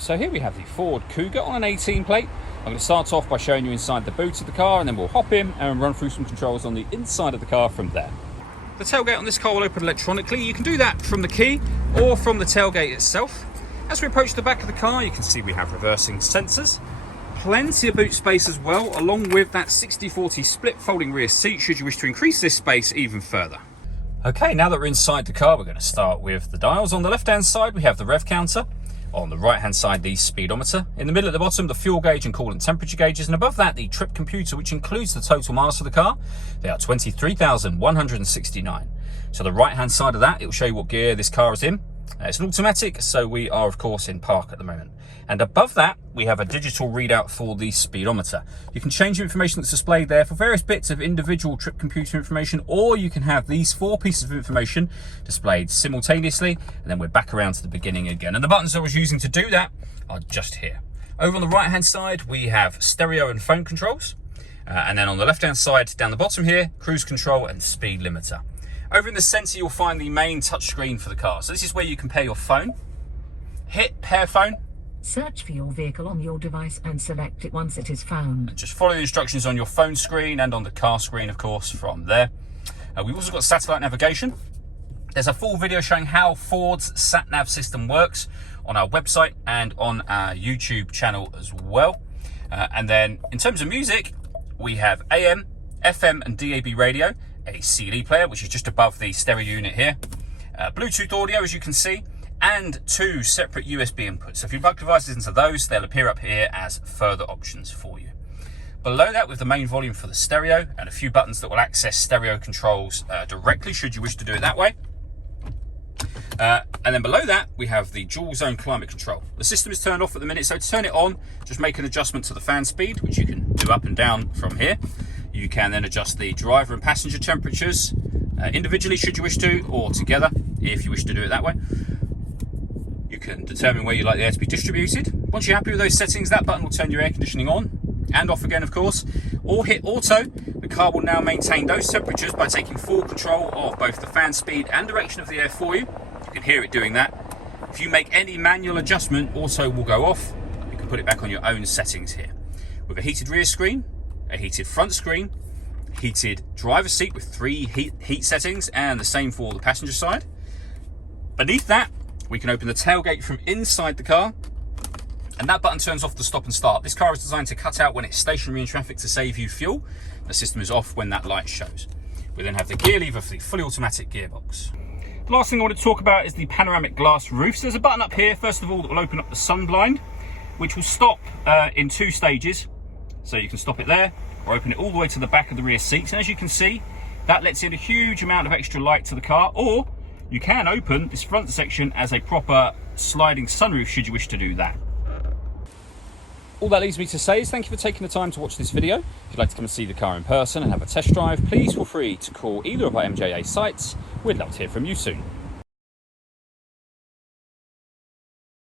So here we have the Ford Kuga on an 18 plate. I'm going to start off by showing you inside the boot of the car, and then we'll hop in and run through some controls on the inside of the car from there. The tailgate on this car will open electronically. You can do that from the key or from the tailgate itself. As we approach the back of the car, you can see we have reversing sensors. Plenty of boot space as well, along with that 60/40 split folding rear seat should you wish to increase this space even further. Okay, now that we're inside the car, we're going to start with the dials. On the left-hand side, we have the rev counter. On the right-hand side, the speedometer. In the middle at the bottom, the fuel gauge and coolant temperature gauges. And above that, the trip computer, which includes the total miles of the car. They are 23,169. So the right-hand side of that, it will show you what gear this car is in. It's an automatic, so we are, of course, in park at the moment. And above that, we have a digital readout for the speedometer. You can change the information that's displayed there for various bits of individual trip computer information, or you can have these 4 pieces of information displayed simultaneously, and then we're back around to the beginning again. And the buttons I was using to do that are just here. Over on the right-hand side, we have stereo and phone controls. And then on the left-hand side, down the bottom here, cruise control and speed limiter. Over in the center, you'll find the main touchscreen for the car. So this is where you can pair your phone. Hit pair phone. Search for your vehicle on your device and select it once it is found. And just follow the instructions on your phone screen and on the car screen, of course, from there. We've also got satellite navigation. There's a full video showing how Ford's sat-nav system works on our website and on our YouTube channel as well. And then in terms of music, we have AM, FM and DAB radio, a CD player, which is just above the stereo unit here, Bluetooth audio, as you can see, and 2 separate USB inputs. So if you plug devices into those, they'll appear up here as further options for you. Below that, with the main volume for the stereo and a few buttons that will access stereo controls directly, should you wish to do it that way. And then below that, we have the dual zone climate control. The system is turned off at the minute, so to turn it on, just make an adjustment to the fan speed, which you can do up and down from here. You can then adjust the driver and passenger temperatures individually, should you wish to, or together, if you wish to do it that way. You can determine where you'd like the air to be distributed. Once you're happy with those settings, that button will turn your air conditioning on and off again, of course, or hit auto. The car will now maintain those temperatures by taking full control of both the fan speed and direction of the air for you. You can hear it doing that. If you make any manual adjustment, auto will go off. You can put it back on your own settings here. With a heated rear screen, a heated front screen, heated driver's seat with 3 heat settings, and the same for the passenger side. Beneath that, we can open the tailgate from inside the car, and that button turns off the stop and start. This car is designed to cut out when it's stationary in traffic to save you fuel. The system is off when that light shows. We then have the gear lever for the fully automatic gearbox. The last thing I want to talk about is the panoramic glass roof. So there's a button up here, first of all, that will open up the sun blind, which will stop in 2 stages. So you can stop it there, or open it all the way to the back of the rear seats. And as you can see, that lets in a huge amount of extra light to the car, or you can open this front section as a proper sliding sunroof should you wish to do that. All that leaves me to say is thank you for taking the time to watch this video. If you'd like to come and see the car in person and have a test drive, please feel free to call either of our MJA sites. We'd love to hear from you soon.